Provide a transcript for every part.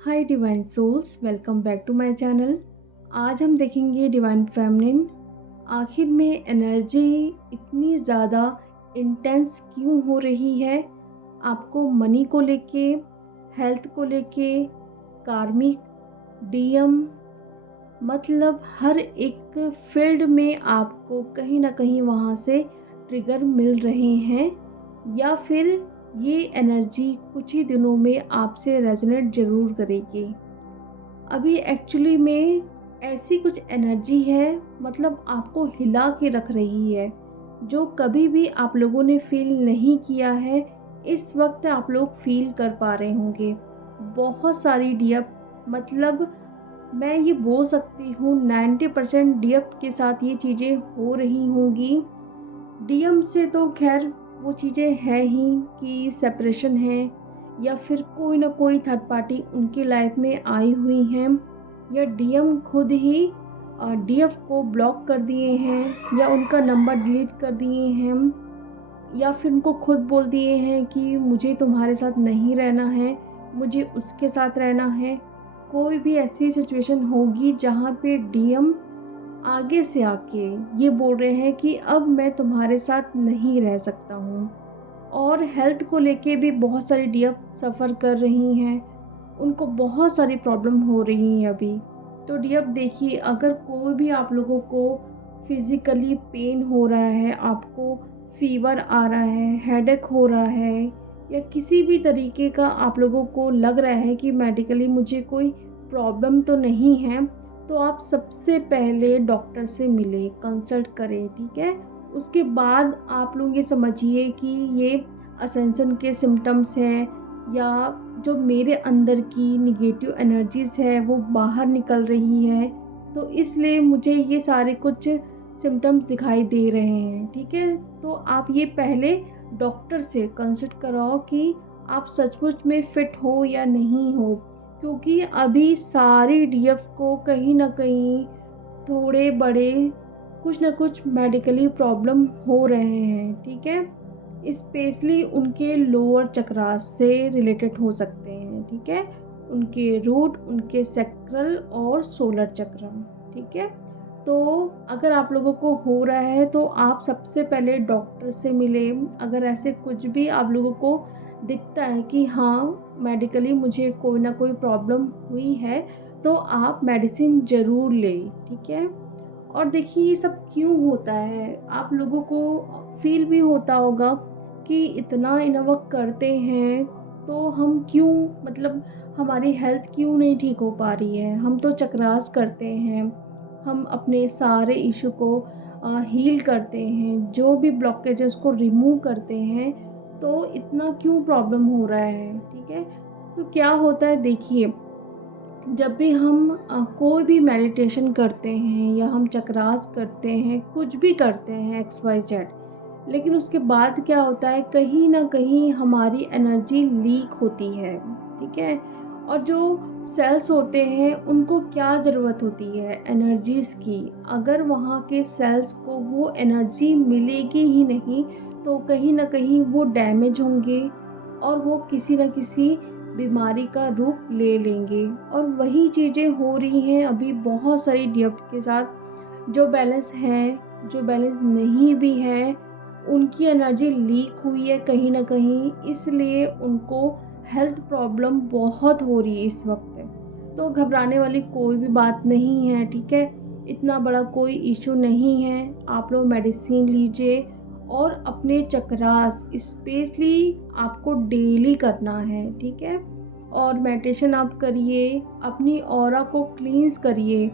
Hi divine souls, welcome back to my channel. आज हम देखेंगे डिवाइन फेमिनिन। आखिर में एनर्जी इतनी ज़्यादा इंटेंस क्यों हो रही है? आपको मनी को लेके, हेल्थ को लेके, कार्मिक, डीएम, मतलब हर एक फील्ड में आपको कहीं ना कहीं वहाँ से ट्रिगर मिल रहे हैं, या फिर ये एनर्जी कुछ ही दिनों में आपसे रेजोनेट ज़रूर करेगी। अभी एक्चुअली में ऐसी कुछ एनर्जी है, मतलब आपको हिला के रख रही है, जो कभी भी आप लोगों ने फील नहीं किया है। इस वक्त आप लोग फील कर पा रहे होंगे। बहुत सारी डीएफ, मतलब मैं ये बोल सकती हूँ 90% डीएफ के साथ ये चीज़ें हो रही होंगी। डीएम से तो खैर वो चीज़ें हैं ही कि सेपरेशन है, या फिर कोई ना कोई थर्ड पार्टी उनकी लाइफ में आई हुई हैं, या डीएम खुद ही डीएफ को ब्लॉक कर दिए हैं, या उनका नंबर डिलीट कर दिए हैं, या फिर उनको खुद बोल दिए हैं कि मुझे तुम्हारे साथ नहीं रहना है, मुझे उसके साथ रहना है। कोई भी ऐसी सिचुएशन होगी जहाँ पे डीएम आगे से आके ये बोल रहे हैं कि अब मैं तुम्हारे साथ नहीं रह सकता हूँ। और हेल्थ को लेके भी बहुत सारी डीएफ सफ़र कर रही हैं, उनको बहुत सारी प्रॉब्लम हो रही हैं अभी। तो डीएफ देखिए, अगर कोई भी आप लोगों को फिज़िकली पेन हो रहा है, आपको फीवर आ रहा है, हेडेक हो रहा है, या किसी भी तरीके का आप लोगों को लग रहा है कि मेडिकली मुझे कोई प्रॉब्लम तो नहीं है, तो आप सबसे पहले डॉक्टर से मिलें, कंसल्ट करें, ठीक है। उसके बाद आप लोग ये समझिए कि ये असेंशन के सिम्टम्स हैं, या जो मेरे अंदर की निगेटिव एनर्जीज़ है वो बाहर निकल रही है, तो इसलिए मुझे ये सारे कुछ सिम्टम्स दिखाई दे रहे हैं, ठीक है। तो आप ये पहले डॉक्टर से कंसल्ट कराओ कि आप सचमुच में फ़िट हो या नहीं हो, क्योंकि अभी सारी डीएफ को कहीं ना कहीं थोड़े बड़े कुछ ना कुछ मेडिकली प्रॉब्लम हो रहे हैं, ठीक है। स्पेशली उनके लोअर चक्रास से रिलेटेड हो सकते हैं, ठीक है। उनके रूट, उनके सेक्रल और सोलर चक्र, ठीक है। तो अगर आप लोगों को हो रहा है तो आप सबसे पहले डॉक्टर से मिले। अगर ऐसे कुछ भी आप लोगों को दिखता है कि हाँ मेडिकली मुझे कोई ना कोई प्रॉब्लम हुई है, तो आप मेडिसिन ज़रूर लें, ठीक है। और देखिए ये सब क्यों होता है, आप लोगों को फील भी होता होगा कि इतना इनवर्क करते हैं तो हम क्यों, मतलब हमारी हेल्थ क्यों नहीं ठीक हो पा रही है। हम तो चक्रास करते हैं, हम अपने सारे इशू को हील करते हैं, जो भी ब्लॉकेज है उसको रिमूव करते हैं, तो इतना क्यों प्रॉब्लम हो रहा है, ठीक है। तो क्या होता है देखिए, जब भी हम कोई भी मेडिटेशन करते हैं, या हम चक्रास करते हैं, कुछ भी करते हैं एक्स वाई जेड, लेकिन उसके बाद क्या होता है, कहीं ना कहीं हमारी एनर्जी लीक होती है, ठीक है। और जो सेल्स होते हैं उनको क्या ज़रूरत होती है एनर्जीज़ की। अगर वहाँ के सेल्स को वो एनर्जी मिलेगी ही नहीं, तो कहीं ना कहीं वो डैमेज होंगे, और वो किसी न किसी बीमारी का रूप ले लेंगे। और वही चीज़ें हो रही हैं अभी बहुत सारी डीएफ के साथ। जो बैलेंस है, जो बैलेंस नहीं भी है, उनकी एनर्जी लीक हुई है कहीं ना कहीं, इसलिए उनको हेल्थ प्रॉब्लम बहुत हो रही है इस वक्त। तो घबराने वाली कोई भी बात नहीं है, ठीक है। इतना बड़ा कोई इशू नहीं है। आप लोग मेडिसिन लीजिए, और अपने चक्रास स्पेशली आपको डेली करना है, ठीक है। और मेडिटेशन आप करिए, अपनी ऑरा को क्लींस करिए।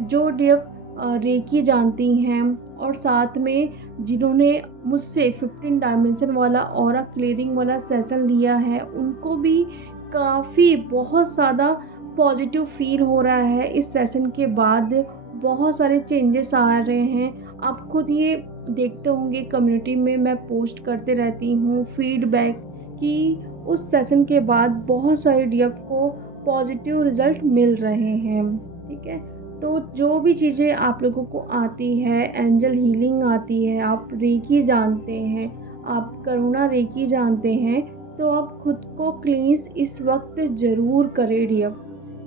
जो डीएफ रेकी जानती हैं, और साथ में जिन्होंने मुझसे 15 डायमेंशन वाला ऑरा क्लियरिंग वाला सेशन लिया है, उनको भी काफ़ी बहुत ज़्यादा पॉजिटिव फील हो रहा है इस सेशन के बाद। बहुत सारे चेंजेस आ रहे हैं। आप खुद ये देखते होंगे, कम्युनिटी में मैं पोस्ट करते रहती हूँ फीडबैक, कि उस सेशन के बाद बहुत सारे डीएफ को पॉजिटिव रिज़ल्ट मिल रहे हैं, ठीक है। तो जो भी चीज़ें आप लोगों को आती है, एंजल हीलिंग आती है, आप रेकी जानते हैं, आप करुणा रेकी जानते हैं, तो आप खुद को क्लींस इस वक्त ज़रूर करें डियर।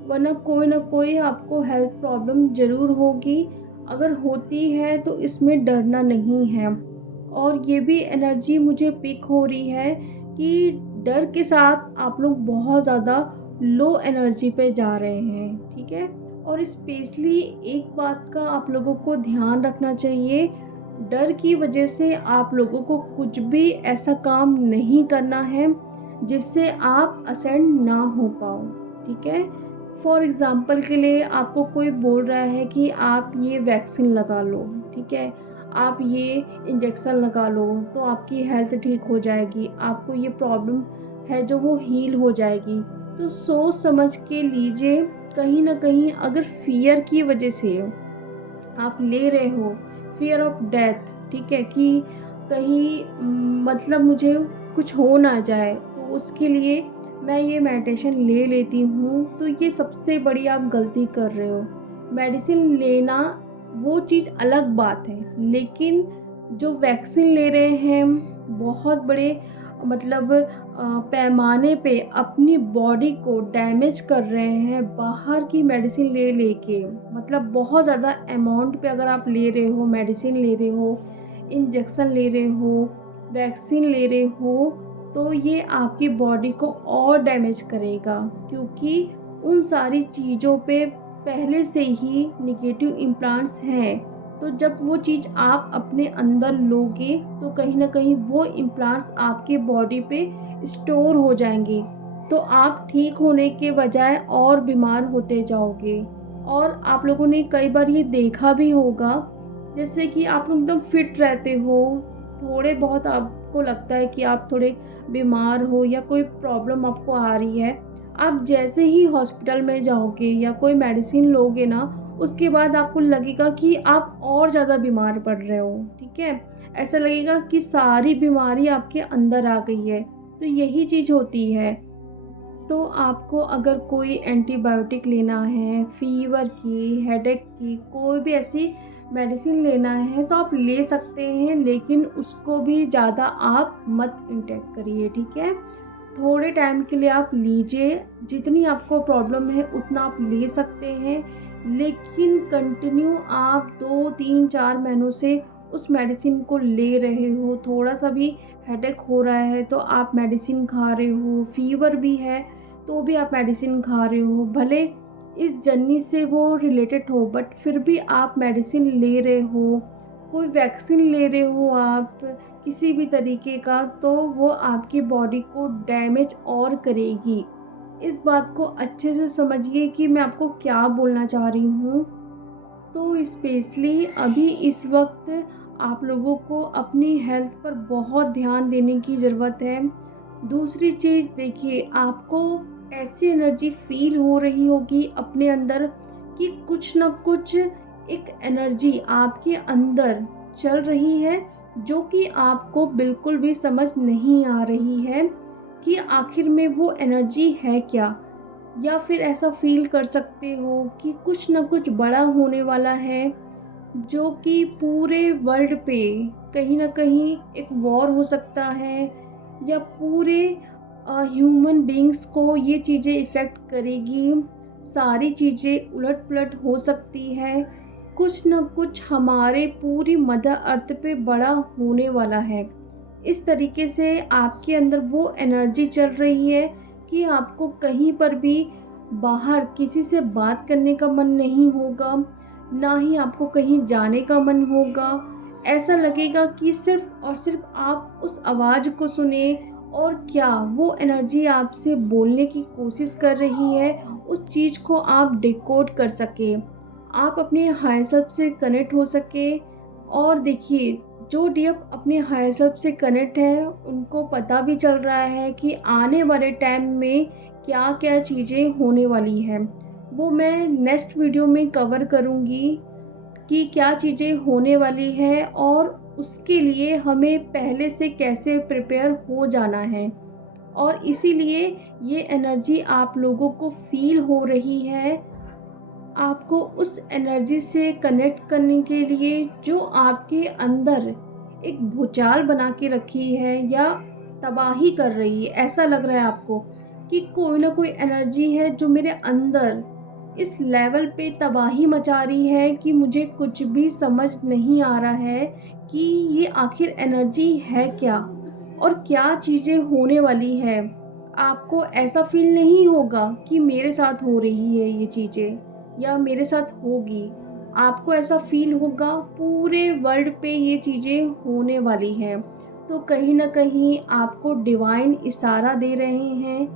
वरना कोई ना कोई आपको हेल्थ प्रॉब्लम ज़रूर होगी। अगर होती है तो इसमें डरना नहीं है। और ये भी एनर्जी मुझे पिक हो रही है कि डर के साथ आप लोग बहुत ज़्यादा लो एनर्जी पे जा रहे हैं, ठीक है? और स्पेशली एक बात का आप लोगों को ध्यान रखना चाहिए, डर की वजह से आप लोगों को कुछ भी ऐसा काम नहीं करना है जिससे आप असेंड ना हो पाओ, ठीक है? फॉर एग्ज़ाम्पल के लिए आपको कोई बोल रहा है कि आप ये वैक्सीन लगा लो, ठीक है? आप ये इंजेक्शन लगा लो तो आपकी हेल्थ ठीक हो जाएगी, आपको ये प्रॉब्लम है जो वो हील हो जाएगी। तो सोच समझ के लीजिए, कहीं न कहीं अगर फ़ियर की वजह से आप ले रहे हो, फ़ियर ऑफ डेथ, ठीक है, कि कहीं मतलब मुझे कुछ हो ना जाए, तो उसके लिए मैं ये मेडिटेशन ले लेती हूँ, तो ये सबसे बड़ी आप गलती कर रहे हो। मेडिसिन लेना वो चीज़ अलग बात है, लेकिन जो वैक्सीन ले रहे हैं बहुत बड़े मतलब पैमाने पे अपनी बॉडी को डैमेज कर रहे हैं बाहर की मेडिसिन ले लेके। मतलब बहुत ज़्यादा अमाउंट पे अगर आप ले रहे हो, मेडिसिन ले रहे हो, इंजेक्शन ले रहे हो, वैक्सीन ले रहे हो, तो ये आपकी बॉडी को और डैमेज करेगा, क्योंकि उन सारी चीज़ों पे पहले से ही नेगेटिव इम्प्लांट्स हैं। तो जब वो चीज़ आप अपने अंदर लोगे तो कहीं न कहीं वो इम्प्लांट्स आपके बॉडी पे स्टोर हो जाएंगे, तो आप ठीक होने के बजाय और बीमार होते जाओगे। और आप लोगों ने कई बार ये देखा भी होगा, जैसे कि आप लोग एकदम फिट रहते हो, थोड़े बहुत आपको लगता है कि आप थोड़े बीमार हो या कोई प्रॉब्लम आपको आ रही है, आप जैसे ही हॉस्पिटल में जाओगे या कोई मेडिसिन लोगे ना, उसके बाद आपको लगेगा कि आप और ज़्यादा बीमार पड़ रहे हो, ठीक है? ऐसा लगेगा कि सारी बीमारी आपके अंदर आ गई है, तो यही चीज़ होती है। तो आपको अगर कोई एंटीबायोटिक लेना है, फ़ीवर की, हेडेक की, कोई भी ऐसी मेडिसिन लेना है तो आप ले सकते हैं, लेकिन उसको भी ज़्यादा आप मत इंटेक करिए, ठीक है? थोड़े टाइम के लिए आप लीजिए, जितनी आपको प्रॉब्लम है उतना आप ले सकते हैं, लेकिन कंटिन्यू आप 2, 3, 4 महीनों से उस मेडिसिन को ले रहे हो, थोड़ा-सा भी हेडेक हो रहा है तो आप मेडिसिन खा रहे हो, फ़ीवर भी है तो भी आप मेडिसिन खा रहे हो, भले इस जर्नी से वो रिलेटेड हो बट फिर भी आप मेडिसिन ले रहे हो, कोई वैक्सीन ले रहे हो आप किसी भी तरीके का, तो वो आपकी बॉडी को डैमेज और करेगी। इस बात को अच्छे से समझिए कि मैं आपको क्या बोलना चाह रही हूँ। तो स्पेशली अभी इस वक्त आप लोगों को अपनी हेल्थ पर बहुत ध्यान देने की ज़रूरत है। दूसरी चीज़ देखिए, आपको ऐसी एनर्जी फ़ील हो रही होगी अपने अंदर कि कुछ न कुछ एक एनर्जी आपके अंदर चल रही है, जो कि आपको बिल्कुल भी समझ नहीं आ रही है कि आखिर में वो एनर्जी है क्या? या फिर ऐसा फ़ील कर सकते हो कि कुछ न कुछ बड़ा होने वाला है, जो कि पूरे वर्ल्ड पे कहीं न कहीं एक वॉर हो सकता है, या पूरे ह्यूमन बीइंग्स को ये चीज़ें इफ़ेक्ट करेगी, सारी चीज़ें उलट-पुलट हो सकती है। कुछ न कुछ हमारे पूरी मदर अर्थ पे बड़ा होने वाला है। इस तरीके से आपके अंदर वो एनर्जी चल रही है कि आपको कहीं पर भी बाहर किसी से बात करने का मन नहीं होगा, ना ही आपको कहीं जाने का मन होगा। ऐसा लगेगा कि सिर्फ़ और सिर्फ़ आप उस आवाज़ को सुने, और क्या वो एनर्जी आपसे बोलने की कोशिश कर रही है, उस चीज़ को आप डिकोड कर सकें। आप अपने हायर सेल्फ से कनेक्ट हो सके। और देखिए, जो डीप अपने हायर सेल्फ से कनेक्ट है उनको पता भी चल रहा है कि आने वाले टाइम में क्या क्या चीज़ें होने वाली हैं। वो मैं नेक्स्ट वीडियो में कवर करूँगी कि क्या चीज़ें होने वाली है, और उसके लिए हमें पहले से कैसे प्रिपेयर हो जाना है। और इसीलिए ये एनर्जी आप लोगों को फ़ील हो रही है। आपको उस एनर्जी से कनेक्ट करने के लिए जो आपके अंदर एक भूचाल बना के रखी है या तबाही कर रही है, ऐसा लग रहा है आपको कि कोई ना कोई एनर्जी है जो मेरे अंदर इस लेवल पे तबाही मचा रही है कि मुझे कुछ भी समझ नहीं आ रहा है कि ये आखिर एनर्जी है क्या और क्या चीज़ें होने वाली है। आपको ऐसा फ़ील नहीं होगा कि मेरे साथ हो रही है ये चीज़ें या मेरे साथ होगी। आपको ऐसा फ़ील होगा पूरे वर्ल्ड पे ये चीज़ें होने वाली हैं। तो कहीं न कहीं आपको डिवाइन इशारा दे रहे हैं,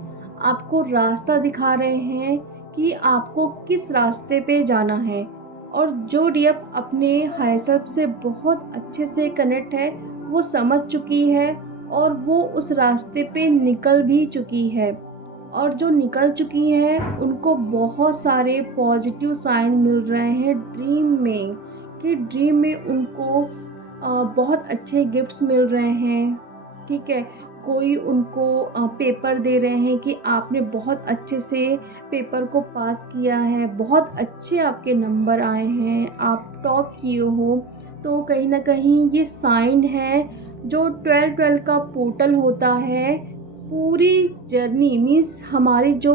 आपको रास्ता दिखा रहे हैं कि आपको किस रास्ते पे जाना है। और जो डीएफ अपने हायर सेल्फ से बहुत अच्छे से कनेक्ट है, वो समझ चुकी है और वो उस रास्ते पे निकल भी चुकी है। और जो निकल चुकी हैं उनको बहुत सारे पॉजिटिव साइन मिल रहे हैं ड्रीम में, कि ड्रीम में उनको बहुत अच्छे गिफ्ट्स मिल रहे हैं। ठीक है, कोई उनको पेपर दे रहे हैं कि आपने बहुत अच्छे से पेपर को पास किया है, बहुत अच्छे आपके नंबर आए हैं, आप टॉप किए हो। तो कहीं न कहीं ये साइन है। जो 12-12 का पोर्टल होता है, पूरी जर्नी मीन्स हमारी जो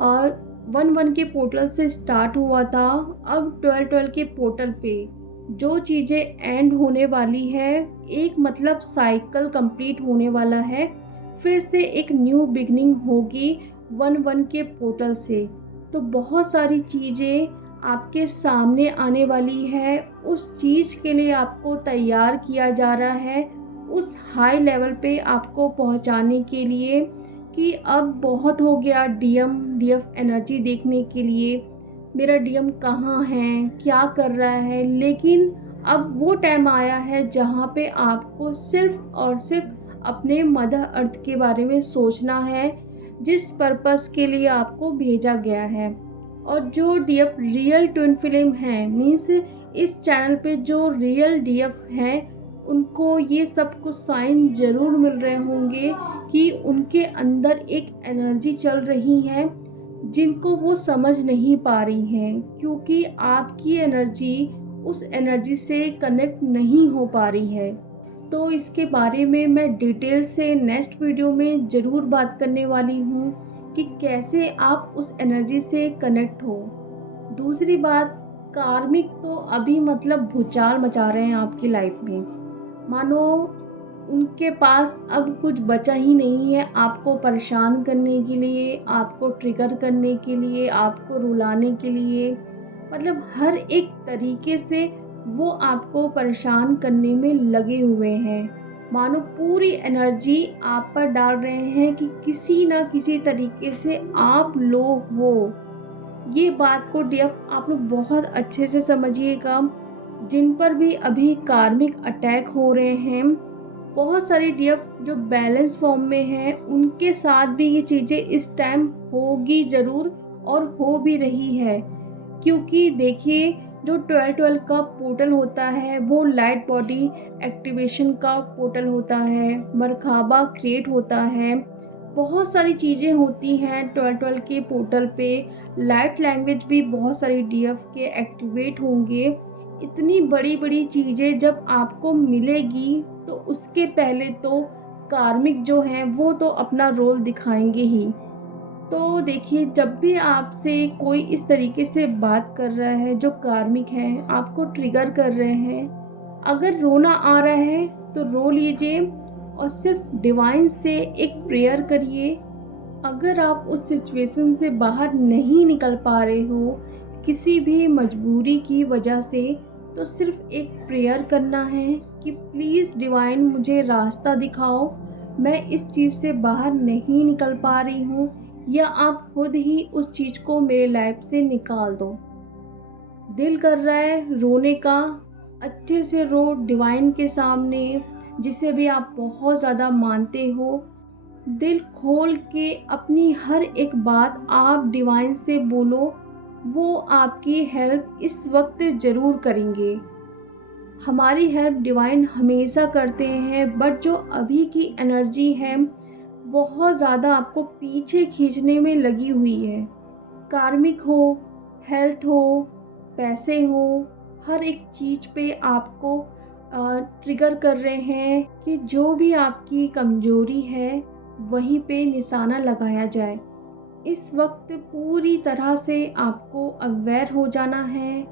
1-1 के पोर्टल से स्टार्ट हुआ था, अब 12-12 के पोर्टल पे जो चीज़ें एंड होने वाली है, एक मतलब साइकिल कंप्लीट होने वाला है, फिर से एक न्यू बिगनिंग होगी 1-1 के पोर्टल से। तो बहुत सारी चीज़ें आपके सामने आने वाली है, उस चीज़ के लिए आपको तैयार किया जा रहा है, उस हाई लेवल पे आपको पहुंचाने के लिए कि अब बहुत हो गया डीएफ एनर्जी देखने के लिए, मेरा डीएम कहाँ है, क्या कर रहा है। लेकिन अब वो टाइम आया है जहाँ पे आपको सिर्फ़ और सिर्फ अपने मदर अर्थ के बारे में सोचना है, जिस पर्पस के लिए आपको भेजा गया है। और जो डीएफ रियल ट्विन फ्लेम हैं, मीन्स इस चैनल पे जो रियल डीएफ हैं, उनको ये सब कुछ साइन ज़रूर मिल रहे होंगे कि उनके अंदर एक एनर्जी चल रही है जिनको वो समझ नहीं पा रही हैं, क्योंकि आपकी एनर्जी उस एनर्जी से कनेक्ट नहीं हो पा रही है। तो इसके बारे में मैं डिटेल से नेक्स्ट वीडियो में ज़रूर बात करने वाली हूँ कि कैसे आप उस एनर्जी से कनेक्ट हो। दूसरी बात, कार्मिक तो अभी मतलब भूचाल मचा रहे हैं आपकी लाइफ में। मानो उनके पास अब कुछ बचा ही नहीं है आपको परेशान करने के लिए, आपको ट्रिगर करने के लिए, आपको रुलाने के लिए। मतलब हर एक तरीके से वो आपको परेशान करने में लगे हुए हैं। मानो पूरी एनर्जी आप पर डाल रहे हैं कि किसी ना किसी तरीके से आप लो हो। ये बात को डीएफ आप लोग बहुत अच्छे से समझिएगा। जिन पर भी अभी कार्मिक अटैक हो रहे हैं, बहुत सारी डीएफ जो बैलेंस फॉर्म में हैं, उनके साथ भी ये चीज़ें इस टाइम होगी ज़रूर और हो भी रही है। क्योंकि देखिए, जो 12-12 का पोर्टल होता है वो लाइट बॉडी एक्टिवेशन का पोर्टल होता है, मरकाबा क्रिएट होता है, बहुत सारी चीज़ें होती हैं 12-12 के पोर्टल पे। लाइट लैंग्वेज भी बहुत सारी डीएफ के एक्टिवेट होंगे। इतनी बड़ी बड़ी चीज़ें जब आपको मिलेगी तो उसके पहले तो कार्मिक जो हैं वो तो अपना रोल दिखाएंगे ही। तो देखिए, जब भी आपसे कोई इस तरीके से बात कर रहा है जो कार्मिक है, आपको ट्रिगर कर रहे हैं, अगर रोना आ रहा है तो रो लीजिए और सिर्फ डिवाइन से एक प्रेयर करिए। अगर आप उस सिचुएशन से बाहर नहीं निकल पा रहे हो किसी भी मजबूरी की वजह से, तो सिर्फ एक प्रेयर करना है कि प्लीज़ डिवाइन मुझे रास्ता दिखाओ, मैं इस चीज़ से बाहर नहीं निकल पा रही हूँ, या आप खुद ही उस चीज़ को मेरे लाइफ से निकाल दो। दिल कर रहा है रोने का, अच्छे से रो डिवाइन के सामने, जिसे भी आप बहुत ज़्यादा मानते हो। दिल खोल के अपनी हर एक बात आप डिवाइन से बोलो, वो आपकी हेल्प इस वक्त ज़रूर करेंगे। हमारी हेल्प डिवाइन हमेशा करते हैं, बट जो अभी की एनर्जी है बहुत ज़्यादा आपको पीछे खींचने में लगी हुई है। कार्मिक हो, हेल्थ हो, पैसे हो, हर एक चीज़ पे आपको ट्रिगर कर रहे हैं कि जो भी आपकी कमज़ोरी है वहीं पे निशाना लगाया जाए। इस वक्त पूरी तरह से आपको अवेयर हो जाना है।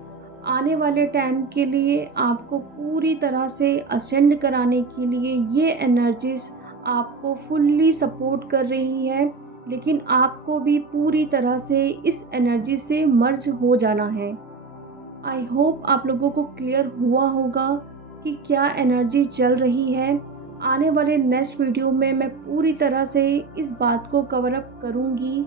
आने वाले टाइम के लिए आपको पूरी तरह से असेंड कराने के लिए ये एनर्जीज़ आपको फुल्ली सपोर्ट कर रही है, लेकिन आपको भी पूरी तरह से इस एनर्जी से मर्ज हो जाना है। आई होप आप लोगों को क्लियर हुआ होगा कि क्या एनर्जी चल रही है। आने वाले नेक्स्ट वीडियो में मैं पूरी तरह से इस बात को कवर अप करूँगी।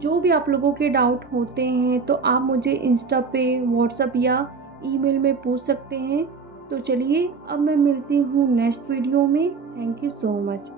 जो भी आप लोगों के डाउट होते हैं तो आप मुझे इंस्टा पे, व्हाट्सएप या ईमेल में पूछ सकते हैं। तो चलिए अब मैं मिलती हूँ नेक्स्ट वीडियो में। Thank you so much.